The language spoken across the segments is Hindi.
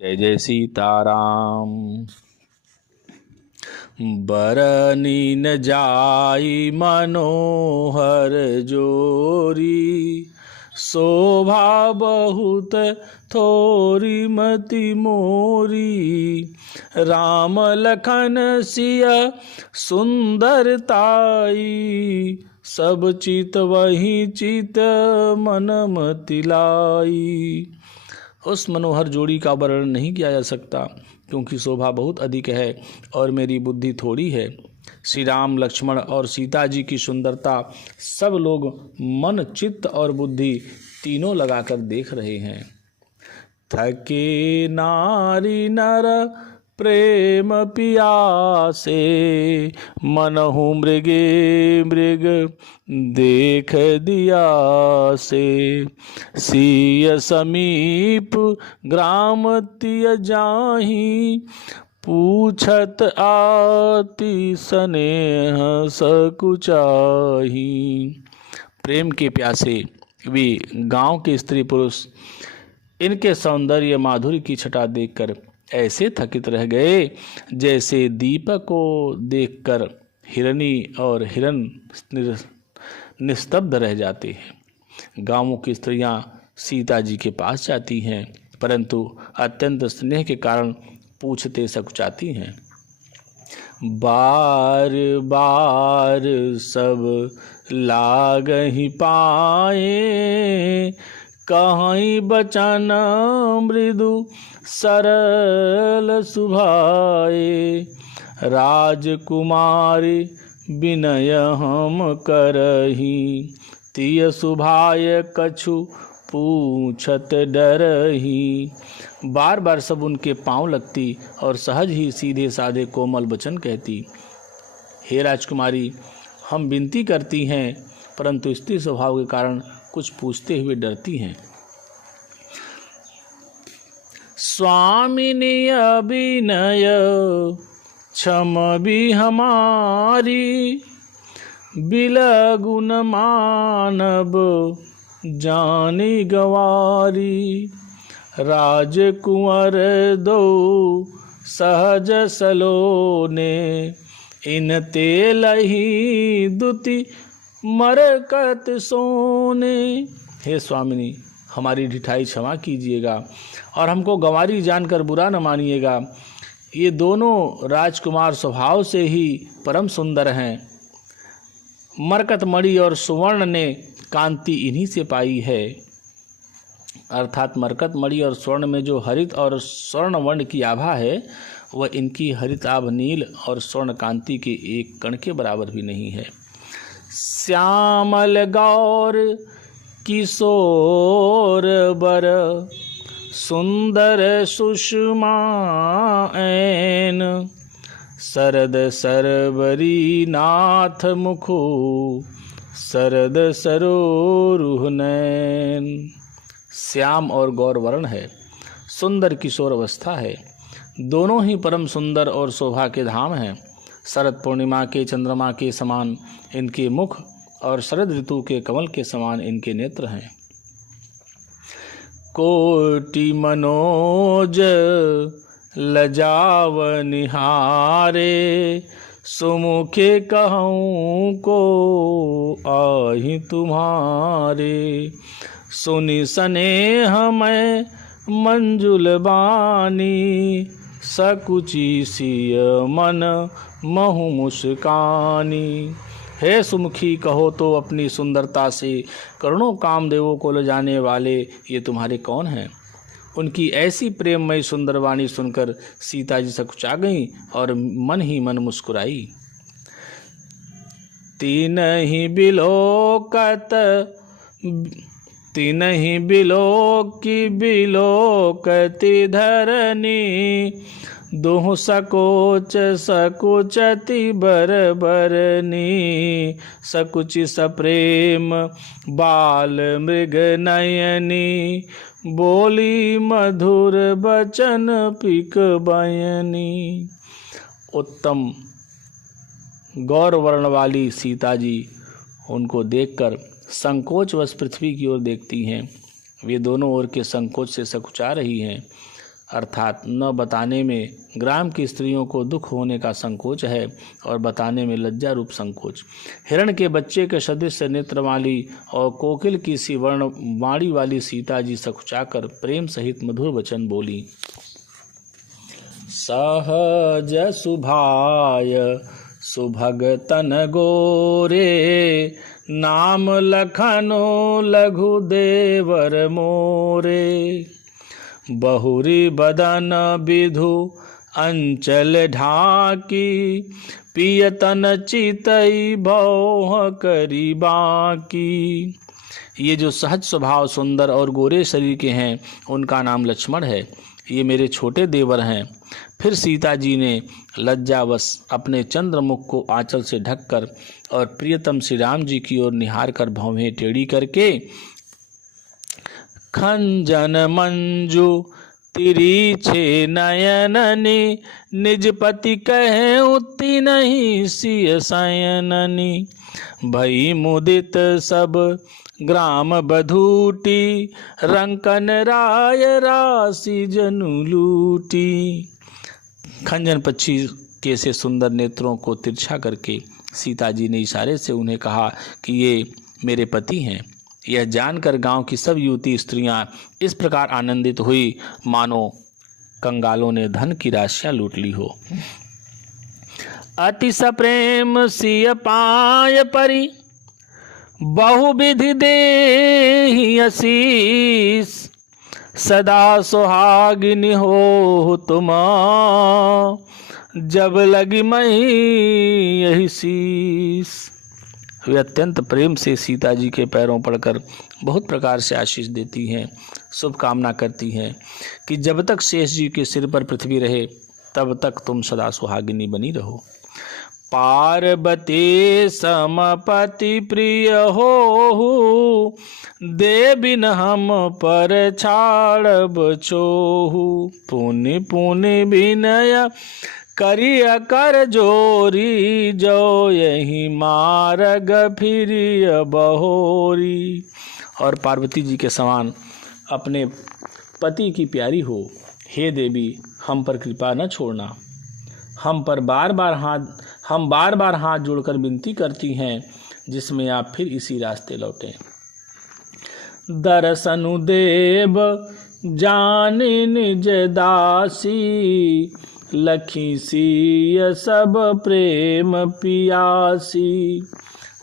जय जय सीताराम। बरनी न जाई मनोहर जोरी, शोभा बहुत थोरी मति मोरी। राम लखन सिया सुंदरताई, सब चित वही चित मन मति लाई। उस मनोहर जोड़ी का वर्णन नहीं किया जा सकता, क्योंकि शोभा बहुत अधिक है और मेरी बुद्धि थोड़ी है। श्री राम लक्ष्मण और सीता जी की सुंदरता सब लोग मन चित्त और बुद्धि तीनों लगाकर देख रहे हैं। थके नारी नर प्रेम पियासे, मनहु मृगे मृग देख दिया से। सिय समीप ग्राम तिय जाहि, पूछत आति स्नेह सकुचाही। प्रेम के प्यासे वे गांव के स्त्री पुरुष इनके सौंदर्य माधुर्य की छटा देखकर ऐसे थकित रह गए जैसे दीपक को देखकर हिरनी और हिरन निस्तब्ध रह जाते हैं। गांवों की स्त्रियां सीता जी के पास जाती हैं, परंतु अत्यंत स्नेह के कारण पूछते सकुचाती हैं। बार बार सब लागहि पाए, कहीं बचन मृदु सरल सुभाए। राजकुमारी विनय हम करही, तिय सुभाय कछु पूछत डरही। बार बार सब उनके पांव लगती और सहज ही सीधे साधे कोमल वचन कहती। हे राजकुमारी, हम विनती करती हैं, परंतु स्त्री स्वभाव के कारण कुछ पूछते हुए डरती हैं। स्वामिनी अभिनय क्षम भी हमारी, बिलगुन मानव जानी गवारी। राजकुंवर दो सहज सलोने, इन तेलही दुति मरकत सोने। हे स्वामिनी, हमारी ढिठाई क्षमा कीजिएगा और हमको गंवारी जानकर बुरा न मानिएगा। ये दोनों राजकुमार स्वभाव से ही परम सुंदर हैं। मरकत मणि और सुवर्ण ने कांति इन्हीं से पाई है। अर्थात मरकत मणि और स्वर्ण में जो हरित और स्वर्ण वर्ण की आभा है, वह इनकी हरित आभ नील और स्वर्ण कांति के एक कण के बराबर भी नहीं है। श्यामल गौर किशोर बर, सुंदर सुषमा ऐन। शरद सरवरी नाथ मुखो, शरद सरोरुह नैन। श्याम और गौर वर्ण है, सुंदर किशोर अवस्था है, दोनों ही परम सुंदर और शोभा के धाम हैं। शरद पूर्णिमा के चंद्रमा के समान इनके मुख और शरद ऋतु के कमल के समान इनके नेत्र हैं। कोटि मनोज लजाव निहारे, सुमुखे कहूँ को आहि तुम्हारे। सुनि स्नेह मैं मंजुल बानी, सकुची सिय मन महु मुस्कानी। हे सुमुखी, कहो तो अपनी सुंदरता से करोड़ों कामदेवों को ले जाने वाले ये तुम्हारे कौन हैं। उनकी ऐसी प्रेममयी सुंदर वाणी सुनकर सीता जी सकुचा गईं और मन ही मन मुस्कुराई। तीनहि बिलोकी बिलोकति धरनी, दोह सकोच सकुचति बरबरनी। सकुचि सप्रेम बाल मृग नयनी, बोली मधुर बचन पिक बयनी। उत्तम गौर वर्ण वाली सीता जी उनको देखकर संकोचवश पृथ्वी की ओर देखती हैं। वे दोनों ओर के संकोच से सकुचा रही हैं। अर्थात न बताने में ग्राम की स्त्रियों को दुख होने का संकोच है और बताने में लज्जा रूप संकोच। हिरण के बच्चे के सदृश नेत्र वाली और कोकिल की सी वर्ण वाणी वाली सीता जी सकुचाकर प्रेम सहित मधुर वचन बोली। सहज सुभाय सुभगतन गोरे, नाम लखनो लघु देवर मोरे। बहुरी बदन विधु अंचल ढाकी, पियतन चितई भौह करी बाकी। ये जो सहज स्वभाव सुंदर और गोरे शरीर के हैं उनका नाम लक्ष्मण है, ये मेरे छोटे देवर हैं। फिर सीता जी ने लज्जावश अपने चंद्रमुख को आंचल से ढककर और प्रियतम श्री राम जी की ओर निहार कर भौहें टेढ़ी करके खंजन मंजू तिरीछे नयननी, निज पति कहे उति नहीं सिय सयननी। भई मुदित सब ग्राम बधूटी, रंकन राय राशि जनु लूटी। खंजन पक्षी के से सुंदर नेत्रों को तिरछा करके सीता जी ने इशारे से उन्हें कहा कि ये मेरे पति हैं। यह जानकर गांव की सब युवती स्त्रियां इस प्रकार आनंदित हुई मानो कंगालों ने धन की राशियां लूट ली हो। अति सप्रेम सिय पाय परी, बहुविधि देहि आशीष। सदा सुहागिनी हो तुम, जब लगी मही यही शीश। वे अत्यंत प्रेम से सीता जी के पैरों पड़कर बहुत प्रकार से आशीष देती हैं, शुभ कामना करती हैं कि जब तक शेष जी के सिर पर पृथ्वी रहे तब तक तुम सदा सुहागिनी बनी रहो। पार्वती समपति प्रिय हो, देबिन हम पर छाड़ब छोहु। पुनि पुनि विनय करिय कर जोरी, जो यही मार्ग फिरिय बहोरी। और पार्वती जी के समान अपने पति की प्यारी हो, हे देवी हम पर कृपा न छोड़ना। हम बार बार हाथ जोड़कर विनती करती हैं, जिसमें आप फिर इसी रास्ते लौटें। दर्शनु देव जानि निज दासी, लखी सिय सब प्रेम पियासी।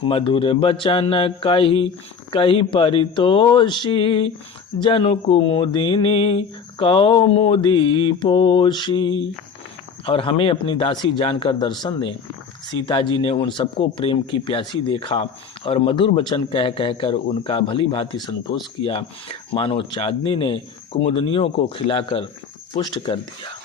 मधुर बचन कही कही परितोषी, जनु कुमुदिनी कौमुदी पोषी। और हमें अपनी दासी जानकर दर्शन दें। सीता जी ने उन सबको प्रेम की प्यासी देखा और मधुर वचन कह कहकर उनका भली भांति संतोष किया, मानो चांदनी ने कुमुदनियों को खिलाकर पुष्ट कर दिया।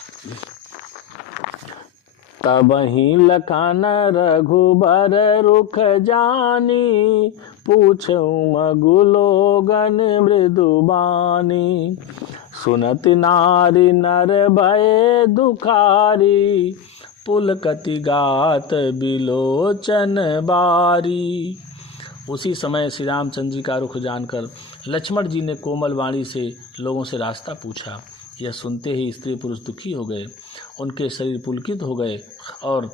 तब ही लखन रघुबर रुख जानी, पूछऊँ मगुलोगन मृदुबानी। सुनत नारी नर भय दुखारी, पुलकति गात बिलोचन बारी। उसी समय श्री रामचंद्र जी का रुख जानकर लक्ष्मण जी ने कोमल वाणी से लोगों से रास्ता पूछा। यह सुनते ही स्त्री पुरुष दुखी हो गए, उनके शरीर पुलकित हो गए और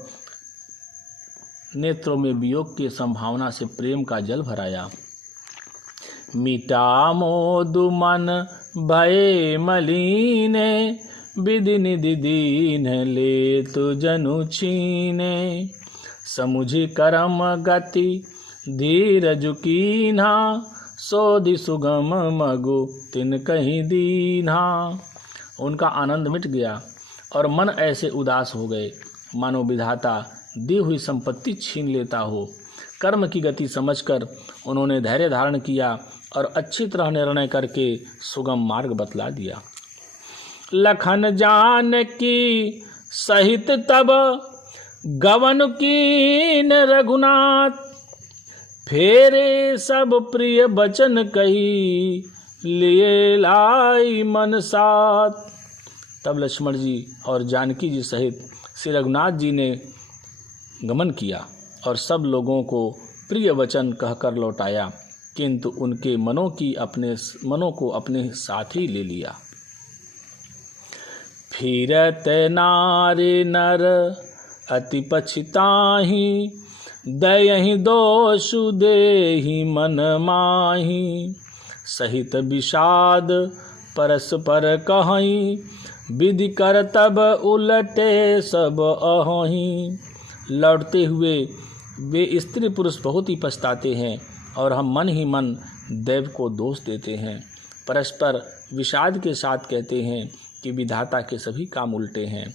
नेत्रों में वियोग की संभावना से प्रेम का जल भराया। मिटा मोदु मन भय मलीने, विधि निधि दीन ले तु जनु छीने। समुझि करम गति धीरज कीन्हा, सोधि सुगम मगु तिन कहीं दीन्हा। उनका आनंद मिट गया और मन ऐसे उदास हो गए मानो विधाता दी हुई संपत्ति छीन लेता हो। कर्म की गति समझकर उन्होंने धैर्य धारण किया और अच्छी तरह निर्णय करके सुगम मार्ग बतला दिया। लखन जान की सहित तब गवन कीन रघुनाथ, फेरे सब प्रिय बचन कही लिए लाई मन साथ। तब लक्ष्मण जी और जानकी जी सहित श्री रघुनाथ जी ने गमन किया और सब लोगों को प्रिय वचन कहकर लौटाया, किंतु उनके मनों को अपने साथ ही ले लिया। फिरत नारी नर अति पछताही, दयहि दोषु देहि मन माही। सहित विषाद परस्पर कहीं, विधि कर तब उलटे सब अहीं। लौटते हुए वे स्त्री पुरुष बहुत ही पछताते हैं और हम मन ही मन देव को दोष देते हैं। परस्पर विषाद के साथ कहते हैं कि विधाता के सभी काम उल्टे हैं।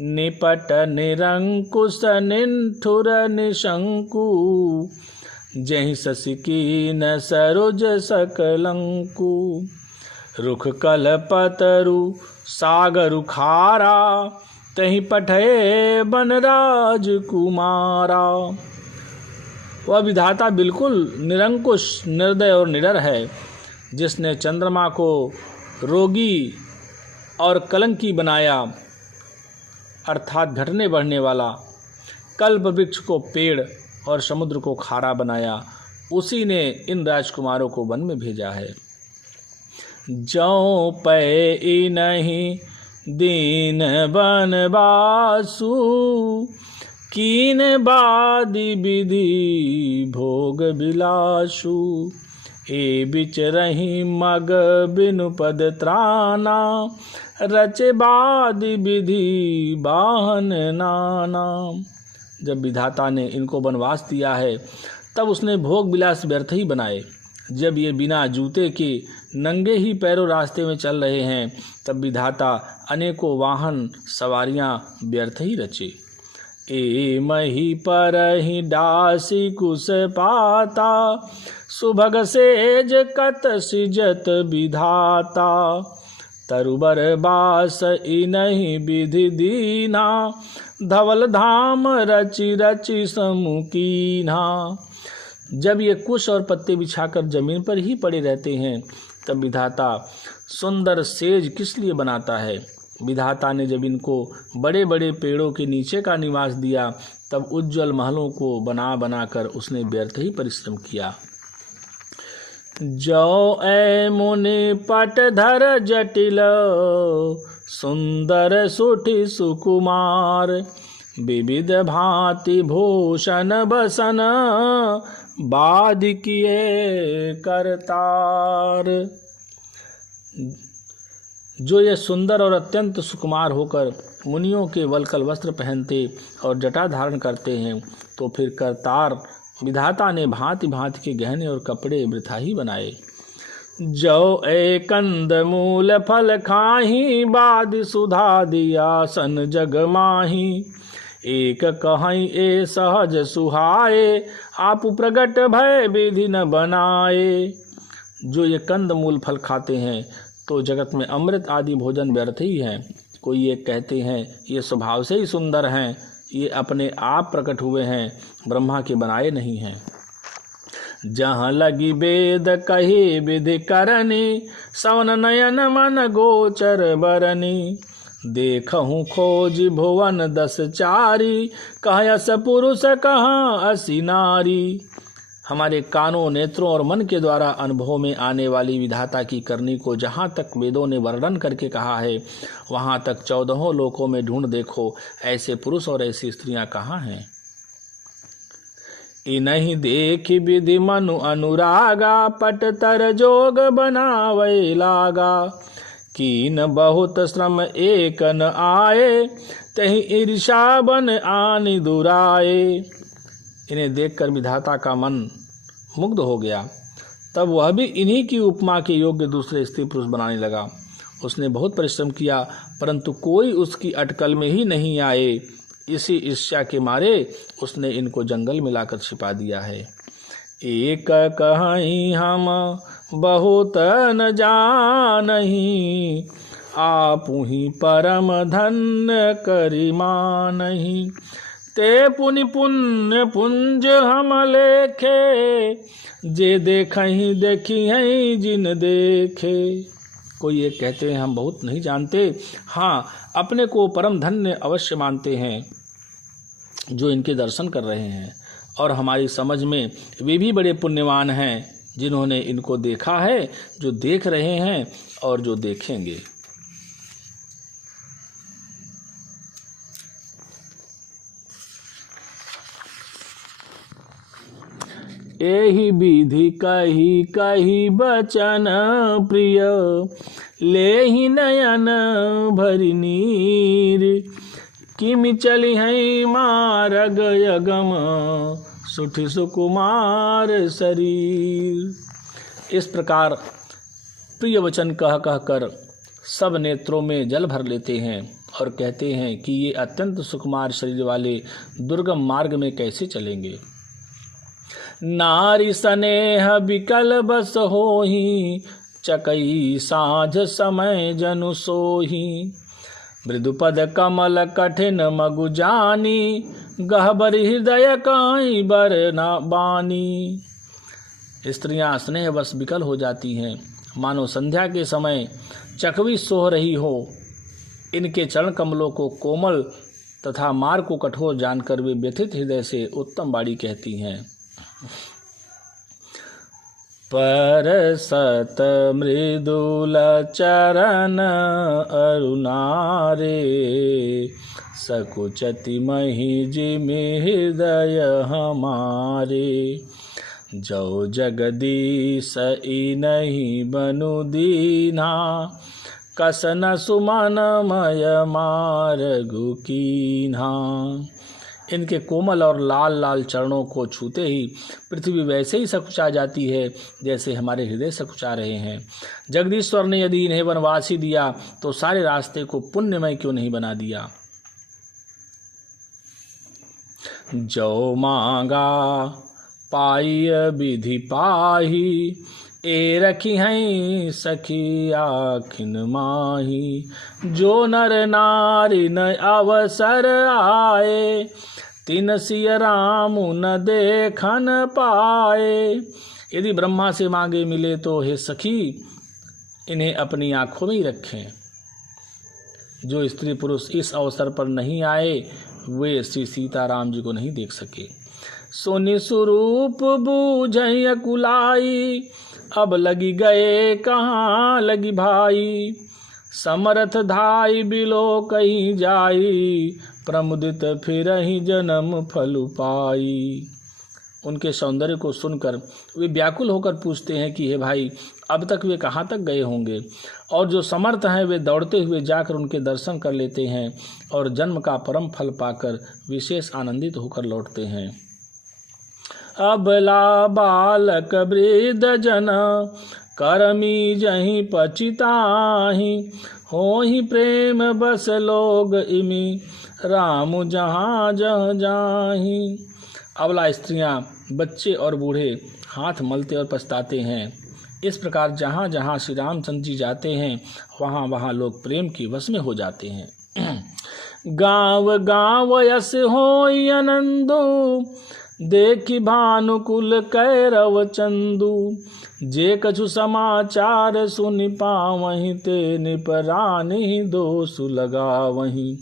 निपट निरंकुश निष्ठुर निशंकु, जहि शशि कीन सरोज सकलंकु। रुख कलपतरु सागर खारा, तहि पठे बनराज कुमारा। वह विधाता बिल्कुल निरंकुश, निर्दय और निडर है, जिसने चंद्रमा को रोगी और कलंकी बनाया, अर्थात घटने बढ़ने वाला, कल्प वृक्ष को पेड़ और समुद्र को खारा बनाया। उसी ने इन राजकुमारों को वन में भेजा है। जौ पै नहीं दीन बनवासु, कीन बादि विधि भोग बिलासु। ए बिच रही मग बिनु पद त्राना, रचे बादि विधि बाहन नाना। जब विधाता ने इनको वनवास दिया है तब उसने भोग विलास व्यर्थ ही बनाए। जब ये बिना जूते के नंगे ही पैरों रास्ते में चल रहे हैं तब विधाता अनेकों वाहन सवारियां व्यर्थ ही रचे। ए मही पर ही डासी कुश पाता, सुभग सेज कत सिजत विधाता। तरुबर बास इनहि विधि दीना, धवल धाम रचि रचि समुकीना। जब ये कुश और पत्ते बिछाकर जमीन पर ही पड़े रहते हैं तब विधाता सुंदर सेज किस लिए बनाता है। विधाता ने जब इनको बड़े बड़े पेड़ों के नीचे का निवास दिया तब उज्जवल महलों को बना बना कर उसने व्यर्थ ही परिश्रम किया। जो ए मुनि पटधर जटिल, सुंदर सुठी सुकुमार। विविध भांति भूषण बसन, बाद किए करतार। जो ये सुंदर और अत्यंत सुकुमार होकर मुनियों के वलकल वस्त्र पहनते और जटा धारण करते हैं, तो फिर करतार विधाता ने भांति भांति के गहने और कपड़े वृथा ही बनाए। जो ए कंद मूल फल खाही, बाद सुधा दिया सन जग माही। एक कहीं ए सहज सुहाए, आप प्रगट भय विधि न बनाए। जो ये कंद मूल फल खाते हैं तो जगत में अमृत आदि भोजन व्यर्थ ही हैं। कोई ये कहते हैं ये स्वभाव से ही सुंदर हैं, ये अपने आप प्रकट हुए हैं, ब्रह्मा के बनाए नहीं हैं। जहाँ लगी वेद कही विधि करनी, सवन नयन मन गोचर बरनी। देखहूँ खोज भुवन 10 चारी, कहाँ अस पुरुष कहाँ असी नारी। हमारे कानों, नेत्रों और मन के द्वारा अनुभव में आने वाली विधाता की करनी को जहाँ तक वेदों ने वर्णन करके कहा है, वहाँ तक 14 लोकों में ढूंढ देखो, ऐसे पुरुष और ऐसी स्त्रियां कहाँ हैं। इन्हीं देख विधि मनु अनुरागा, पट तर जोग बनावे लागा। कीन बहुत श्रम एक न आए, तही ईर्षा बन आनि दुराए। इन्हें देखकर विधाता का मन मुग्ध हो गया। तब वह भी इन्हीं की उपमा के योग्य दूसरे स्त्री पुरुष बनाने लगा। उसने बहुत परिश्रम किया परंतु कोई उसकी अटकल में ही नहीं आए। इसी ईर्ष्या के मारे उसने इनको जंगल में लाकर छिपा दिया है। एक कहीं हम बहुत न जानहीं, आपु ही परम धन्य करिमानहीं। ते पुनि पुण्य पुंज हम लेखे, जे देखहीं देखी हैं जिन देखे। कोई ये कहते हैं हम बहुत नहीं जानते, हाँ अपने को परम धन्य अवश्य मानते हैं जो इनके दर्शन कर रहे हैं, और हमारी समझ में वे भी बड़े पुण्यवान हैं जिन्होंने इनको देखा है, जो देख रहे हैं और जो देखेंगे। एहि विधि कही कही बचन प्रिय, लेहि नयन भरि नीर। किमि चली हैं मार्ग यगम, सुठि सुकुमार शरीर। इस प्रकार प्रिय वचन कह कह कर सब नेत्रों में जल भर लेते हैं और कहते हैं कि ये अत्यंत सुकुमार शरीर वाले दुर्गम मार्ग में कैसे चलेंगे। नारी स्नेह विकल बस होही, चकई साँझ समय जनु सोही। मृदुपद कमल कठिन मगु जानी, गहबर हृदय काई बर न बानी। स्त्रियां स्नेह बस विकल हो जाती हैं, मानो संध्या के समय चकवी सोह रही हो। इनके चरण कमलों को कोमल तथा मार्ग को कठोर जानकर वे व्यथित हृदय से उत्तम बाणी कहती हैं। पर सत मृदुल चरण अरुणारे, सकुचति महि जिमि हृदय हमारे। जो जगदीश इनहि बनु दीना, कसन सुमन मय मार्गु कीन्हा। इनके कोमल और लाल लाल चरणों को छूते ही पृथ्वी वैसे ही सकुचा जाती है जैसे हमारे हृदय सकुचा रहे हैं। जगदीश्वर ने यदि इन्हें वनवासी दिया तो सारे रास्ते को पुण्यमय क्यों नहीं बना दिया। जो मांगा पाई विधि पाही, ए रखी हैं सखी आखिन माही। जो नर नारी न अवसर आए, तिन सिय राम न देखन पाए। यदि ब्रह्मा से मांगे मिले तो हे सखी इन्हें अपनी आंखों में ही रखें। जो स्त्री पुरुष इस अवसर पर नहीं आए वे श्री सीताराम जी को नहीं देख सके। सोनि स्वरूप बूझ कुलाई, अब लगी गए कहाँ लगी भाई। समर्थ धाई बिलो कहीं जाई, प्रमुदित फिरहि जन्म फल पाई। उनके सौंदर्य को सुनकर वे व्याकुल होकर पूछते हैं कि हे भाई अब तक वे कहाँ तक गए होंगे। और जो समर्थ हैं वे दौड़ते हुए जाकर उनके दर्शन कर लेते हैं और जन्म का परम फल पाकर विशेष आनंदित होकर लौटते हैं। अबला बालक वृद्ध जन, करमी जहीं पचिताही। होहि प्रेम बस लोग इमी, राम जहाँ जहाँ जाही। अबला स्त्रियां, बच्चे और बूढ़े हाथ मलते और पछताते हैं। इस प्रकार जहाँ जहाँ श्री रामचंद्र जी जाते हैं वहाँ वहाँ लोग प्रेम की वश में हो जाते हैं। गाँव गाँव यस होई आनंदो, देखि भानुकुल कैरव चंदू। जे कछु समाचार सुनि पावहीं, ते निपरानि दोषु लगावहीं।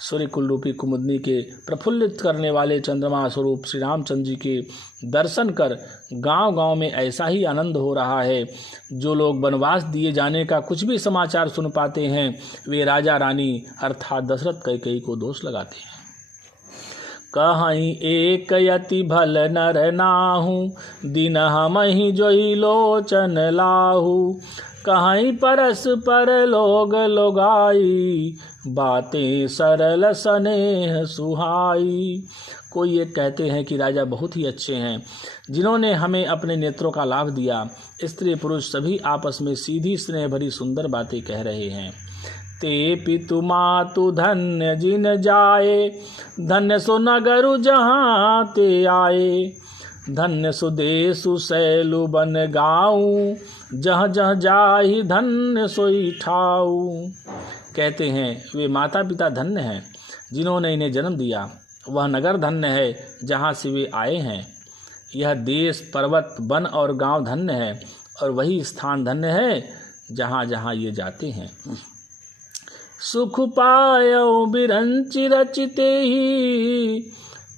सूर्य कुल रूपी कुमुदनी के प्रफुल्लित करने वाले चंद्रमा स्वरूप श्री रामचंद्र जी के दर्शन कर गांव गांव में ऐसा ही आनंद हो रहा है। जो लोग वनवास दिए जाने का कुछ भी समाचार सुन पाते हैं वे राजा रानी अर्थात दशरथ कैकेयी को दोष लगाते हैं। कहीं एक यति भल नर नाहू, दिन हमहि जोई लोचन लाहू। कहीं परस पर लोग लोगाई, बातें सरल स्नेह सुहाई। कोई ये कहते हैं कि राजा बहुत ही अच्छे हैं जिन्होंने हमें अपने नेत्रों का लाभ दिया। स्त्री पुरुष सभी आपस में सीधी स्नेह भरी सुंदर बातें कह रहे हैं। ते पितु मातु धन्य जिन जाए, धन्य सो नगरु जहाँ ते आए। धन्य सो देशु सैलु बन गाऊं, जह जह जाहि धन्य सोई ठाऊ। कहते हैं वे माता पिता धन्य हैं जिन्होंने इन्हें जन्म दिया। वह नगर धन्य है जहाँ से वे आए हैं। यह देश पर्वत वन और गांव धन्य है और वही स्थान धन्य है जहाँ जहाँ ये जाते हैं। सुख पायो बिरंचि रचिते ही,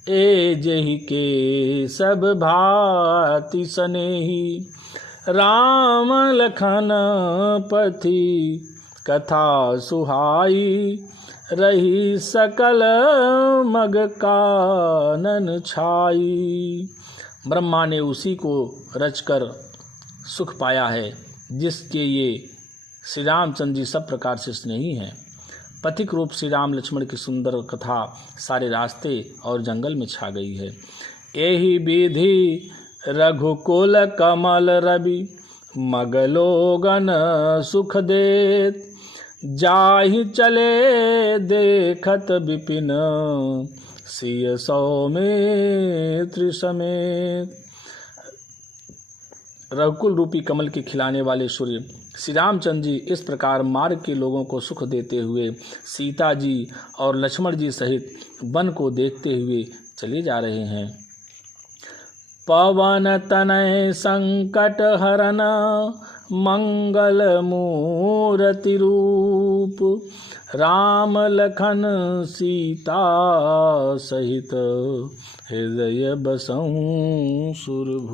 ए जही के सब भांति सनेही। राम लखन पथि कथा सुहाई, रही सकल मग कानन छाई। ब्रह्मा ने उसी को रचकर सुख पाया है, जिसके ये श्री रामचंद्र जी सब प्रकार से स्नेही हैं। पथिक रूप श्री राम लक्ष्मण की सुंदर कथा सारे रास्ते और जंगल में छा गई है। यही विधि रघुकुल कमल रवि मगलोगन सुख देत, जाहि चले देखत विपिन सिय सौमित्र समेत। रघुकुल रूपी कमल के खिलाने वाले सूर्य श्री रामचंद्र जी इस प्रकार मार्ग के लोगों को सुख देते हुए सीता जी और लक्ष्मण जी सहित वन को देखते हुए चले जा रहे हैं। पवन तनय संकट हरन मंगल मूर्ति रूप, राम लखन सीता सहित हृदय बसऊं सुरभूप।